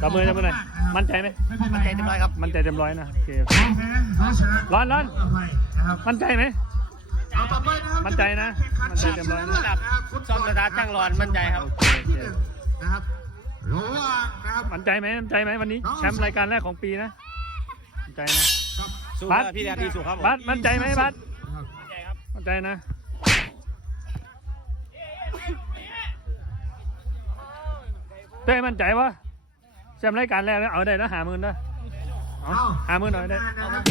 จับมือจับมือหน่อยมั่นใจไหมมั่นใจเต็มร้อยครับมั่นใจเต็มร้อยนะโอเคโอเคเราชนะร้อนร้อนนะครับมั่นใจไหมเอาต่อไปนะครับมั่นใจนะมั่นใจเต็มร้อยนะระดับซ้อมสตาร์ทช่างร้อนมั่นใจครับโอเคโอเคที่หนึ่งนะครับระหว่างนะครับมั่นใจไหมมั่นใจไหมวันนี้แชมป์รายการแรกของปีนะมั่นใจนะครับสู้บัสพี่แดนที่สู้ครับผมบัสมั่นใจไหมบัสนะครับมั่นใจครับมั่นใจนะเต้มั่นใจวะ แชมป์รายการแรกแล้วเอาได้นะหาหมื่นนะเอาหาหมื่นหน่อยได้นะครับ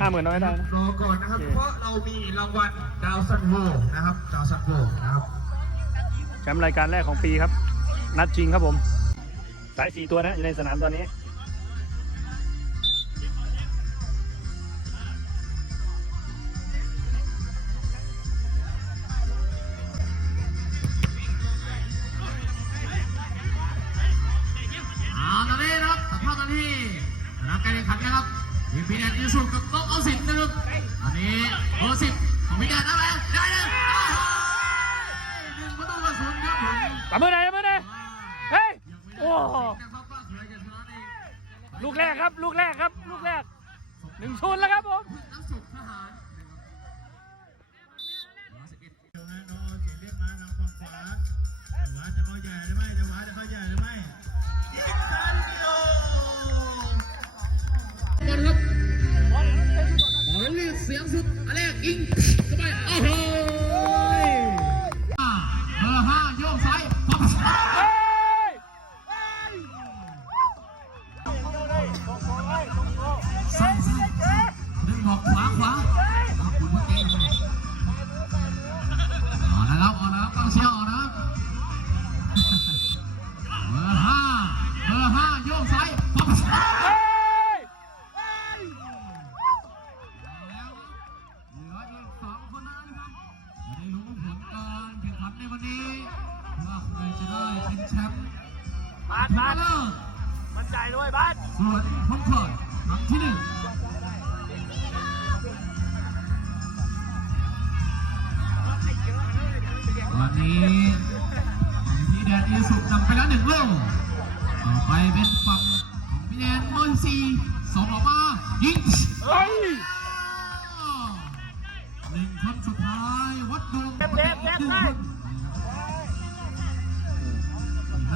ห้าหมื่นน้อยได้นะ รอก่อนนะครับ เพราะเรามีรางวัลดาวซันโวนะครับ ดาวซันโวนะครับ แชมป์รายการแรกของปีครับ นัดชิงครับผม สายสี่ตัวนะอยู่ในสนามตอนนี้ ข่งขันนะครับทีมพีแดนอิสุกับโต๊ะเอาสิบนะครับอันนี้เบอร์สิบของพีแดนได้ไหมได้เลยหนึ่งประตูต่อศูนย์ครับผมจับมือไหนอยจับมือไหนอยเฮ้ยโอ้โหนะครับว่าใครจะชนะในลูกแรกครับ ลูกแรกครับ ลูกแรกหนึ่งชุนย์แล้วครับผมนักสุขทหารร้อยสิบเอ็ดเดี๋ยวนะโนเสียเล่นมาทางฝั่งขวาจะหวาจะเข้าใหญ่หรือไม่จะหวาจะเข้าใหญ่หรือไม่ังสุดอันแรกยิงเข้าไปโอ้โหเบอร์ห้าโยกซ้ายปั๊บเฮ้ยสั่งสั่งดึงบอกขวาขวาออก่งเอาละครับเอาละครับต้องเชียร์เอานะครับเบอร์ห้าเบอร์ห้าโยกซ้ายปั๊บเฮ้ย ครจะได้เป็นแชมป์บาสชบานะสเลิศมั่นใจด้วยบาสส่วนพงเพิร์ดครั้งที่หนึ่งวันนี้พี่แดนอีสุกนำไปแล้วหนึ่งลูกต่อไปเป็นฝั่งของพี่แดนมอนซีส่งออกมายิงเฮ้ยหนึ่งคนสุด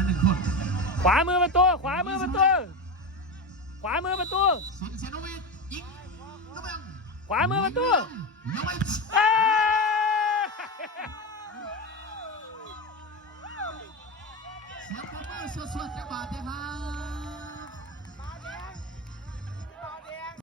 หนึ่งคนขวามือประตูขวามือประตูขวามือประตูสินเซโนวิทยิงลูกแบงขวามือประตูเอ้ยเสียงปรบมือสดๆจังหวะเดียวครับ